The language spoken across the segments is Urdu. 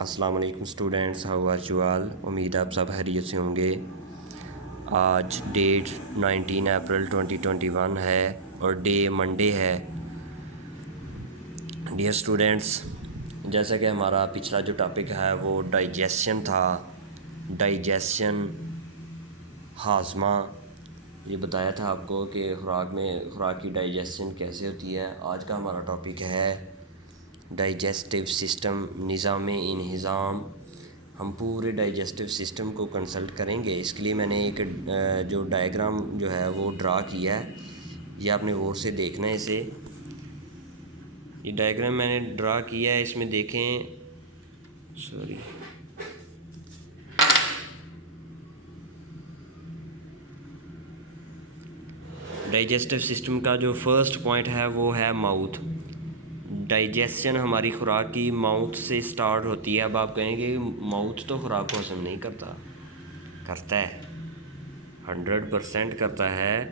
السلام علیکم students, how are you all? امید آپ سب خیریت سے ہوں گے۔ آج ڈیٹ 19 اپریل 2021 ہے اور ڈے منڈے ہے۔ ڈیئر اسٹوڈینٹس، جیسا کہ ہمارا پچھلا جو ٹاپک ہے وہ ڈائجیشن تھا، ڈائجیشن ہاضمہ، یہ بتایا تھا آپ کو کہ خوراک کی ڈائجیشن کیسے ہوتی ہے۔ آج کا ہمارا ٹاپک ہے ڈائجسٹو سسٹم، نظام انہضام۔ ہم پورے ڈائجسٹو سسٹم کو کنسلٹ کریں گے۔ اس کے لیے میں نے ایک جو ڈائیگرام جو ہے وہ ڈرا کیا ہے، یہ آپ نے غور سے دیکھنا ہے اسے۔ یہ ڈائیگرام میں نے ڈرا کیا ہے، اس میں دیکھیں، ڈائجسٹو سسٹم کا جو فرسٹ پوائنٹ ہے وہ ہے ماؤتھ۔ ڈائجیشن ہماری خوراک کی ماؤتھ سے سٹارٹ ہوتی ہے۔ اب آپ کہیں گے ماؤتھ تو خوراک کو ہضم نہیں کرتا ہے 100% کرتا ہے۔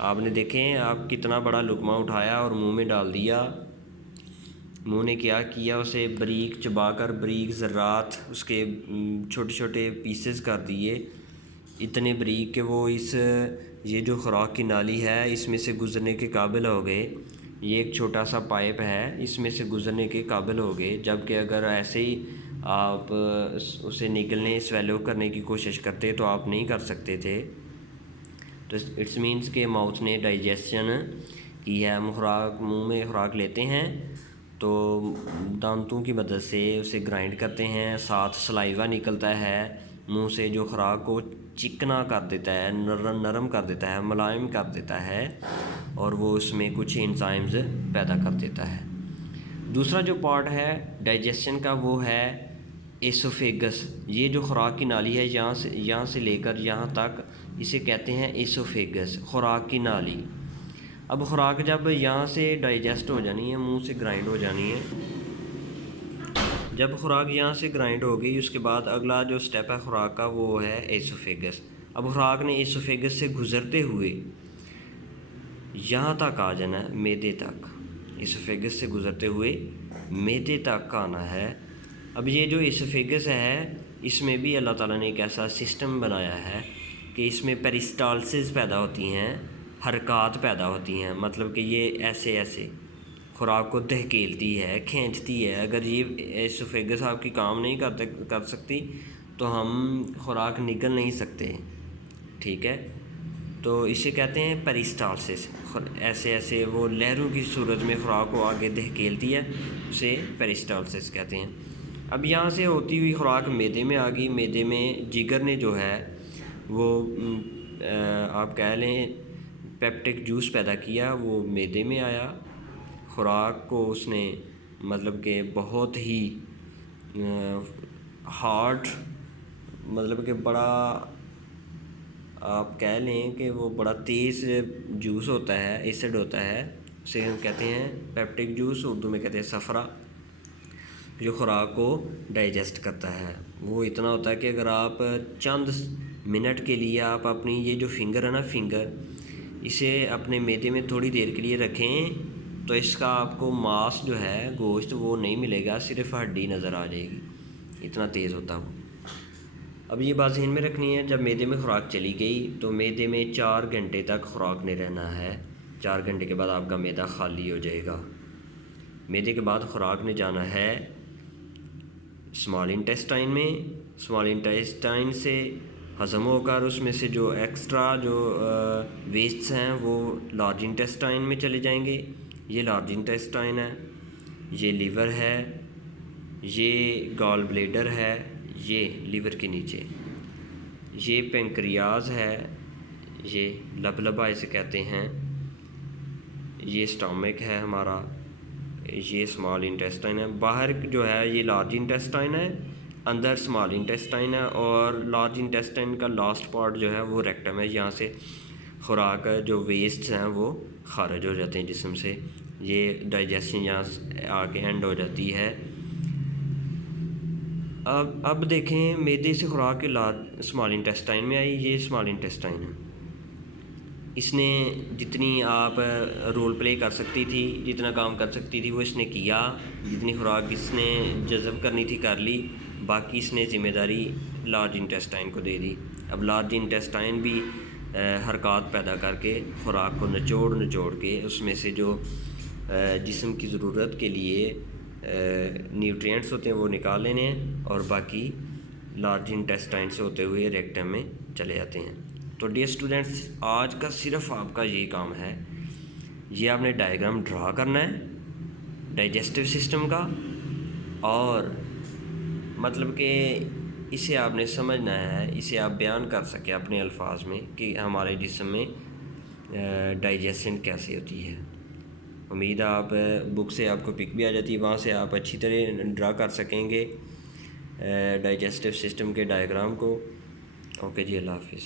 آپ نے دیکھیں، آپ کتنا بڑا لقمہ اٹھایا اور منہ میں ڈال دیا، منہ نے کیا کیا، اسے باریک چبا کر باریک ذرات اس کے چھوٹے چھوٹے پیسز کر دیے، اتنے باریک کہ وہ یہ جو خوراک کی نالی ہے اس میں سے گزرنے کے قابل ہو گئے۔ یہ ایک چھوٹا سا پائپ ہے، اس میں سے گزرنے کے قابل ہو گئے، جبکہ اگر ایسے ہی آپ اسے نگلنے سویلو کرنے کی کوشش کرتے تو آپ نہیں کر سکتے تھے۔ تو اٹس مینس کہ ماؤتھ نے ڈائجیشن کی ہے۔ ہم منہ میں خوراک لیتے ہیں تو دانتوں کی مدد سے اسے گرائنڈ کرتے ہیں، ساتھ سلائیوا نکلتا ہے منہ سے جو خوراک کو چکنا کر دیتا ہے، نرم کر دیتا ہے، ملائم کر دیتا ہے، اور وہ اس میں کچھ انزائمز پیدا کر دیتا ہے۔ دوسرا جو پارٹ ہے ڈائجیشن کا وہ ہے ایسوفیگس۔ یہ جو خوراک کی نالی ہے یہاں سے لے کر یہاں تک، اسے کہتے ہیں ایسوفیگس، خوراک کی نالی۔ اب خوراک جب یہاں سے ڈائجسٹ ہو جانی ہے، منہ سے گرائنڈ ہو جانی ہے، جب خوراک یہاں سے گرائنڈ ہو گئی اس کے بعد اگلا جو سٹیپ ہے خوراک کا وہ ہے ایسوفیگس۔ اب خوراک نے ایسوفیگس سے گزرتے ہوئے یہاں تک آ جانا ہے، معدے تک، ایسوفیگس سے گزرتے ہوئے معدے تک آنا ہے۔ اب یہ جو ایسوفیگس ہے اس میں بھی اللہ تعالیٰ نے ایک ایسا سسٹم بنایا ہے کہ اس میں پیرسٹالسز پیدا ہوتی ہیں، حرکات پیدا ہوتی ہیں، مطلب کہ یہ ایسے خوراک کو دھکیلتی ہے، کھینچتی ہے۔ اگر یہ ایسوفیگس آپ کی کام نہیں کر سکتی تو ہم خوراک نگل نہیں سکتے، ٹھیک ہے؟ تو اسے کہتے ہیں پیرسٹالسس۔ ایسے وہ لہروں کی صورت میں خوراک کو آگے دھکیلتی ہے، اسے پیرسٹالسس کہتے ہیں۔ اب یہاں سے ہوتی ہوئی خوراک معدے میں آ گئی۔ معدے میں جگر نے جو ہے وہ آپ کہہ لیں پیپٹک جوس پیدا کیا، وہ معدے میں آیا۔ خوراک کو اس نے مطلب کہ بہت ہی ہارڈ، مطلب کہ بڑا، آپ کہہ لیں کہ وہ بڑا تیز جوس ہوتا ہے، ایسڈ ہوتا ہے، اسے ہم کہتے ہیں پیپٹک جوس، اردو میں کہتے ہیں صفرا، جو خوراک کو ڈائجسٹ کرتا ہے۔ وہ اتنا ہوتا ہے کہ اگر آپ چند منٹ کے لیے آپ اپنی یہ جو فنگر ہے نا، فنگر، اسے اپنے معدے میں تھوڑی دیر کے لیے رکھیں تو اس کا آپ کو ماس جو ہے، گوشت، وہ نہیں ملے گا، صرف ہڈی نظر آ جائے گی، اتنا تیز ہوتا وہ۔ اب یہ بات ذہن میں رکھنی ہے، جب معدے میں خوراک چلی گئی تو معدے میں 4 گھنٹے تک خوراک نے رہنا ہے۔ 4 گھنٹے کے بعد آپ کا معدہ خالی ہو جائے گا۔ معدے کے بعد خوراک نے جانا ہے اسمال انٹیسٹائن میں، اسمال انٹیسٹائن سے ہضم ہو کر اس میں سے جو ایکسٹرا جو ویسٹس ہیں وہ لارج انٹیسٹائن میں چلے جائیں گے۔ یہ لارج انٹیسٹائن ہے، یہ لیور ہے، یہ گال بلیڈر ہے، یہ لیور کے نیچے، یہ پینکریاز ہے، یہ لبلبا اسے کہتے ہیں، یہ اسٹامک ہے ہمارا، یہ اسمال انٹیسٹائن ہے۔ باہر جو ہے یہ لارج انٹیسٹائن ہے، اندر اسمال انٹیسٹائن ہے، اور لارج انٹیسٹائن کا لاسٹ پارٹ جو ہے وہ ریکٹم ہے۔ یہاں سے خوراک جو ویسٹس ہیں وہ خارج ہو جاتے ہیں جسم سے۔ یہ ڈائجیشن یہاں آ کے اینڈ ہو جاتی ہے۔ اب دیکھیں، معدے سے خوراک کے اسمال انٹیسٹائن میں آئی، یہ اسمال انٹیسٹائن ہے۔ اس نے جتنی آپ رول پلے کر سکتی تھی، جتنا کام کر سکتی تھی وہ اس نے کیا، جتنی خوراک اس نے جذب کرنی تھی کر لی، باقی اس نے ذمہ داری لارج انٹیسٹائن کو دے دی۔ اب لارج انٹیسٹائن بھی حرکات پیدا کر کے خوراک کو نچوڑ کے اس میں سے جو جسم کی ضرورت کے لیے نیوٹرینٹس ہوتے ہیں وہ نکال لینے ہیں، اور باقی لارج انٹیسٹائن سے ہوتے ہوئے ریکٹم میں چلے جاتے ہیں۔ تو ڈیئر اسٹوڈنٹس، آج کا صرف آپ کا یہ کام ہے، یہ آپ نے ڈائیگرام ڈرا کرنا ہے ڈائجسٹو سسٹم کا، اور مطلب کہ اسے آپ نے سمجھنا ہے، اسے آپ بیان کر سکیں اپنے الفاظ میں کہ ہمارے جسم میں ڈائجیشن کیسے ہوتی ہے۔ امید ہے آپ بک سے آپ کو پک بھی آ جاتی ہے، وہاں سے آپ اچھی طرح ڈرا کر سکیں گے ڈائجسٹو سسٹم کے ڈائیگرام کو۔ اوکے جی، اللہ حافظ۔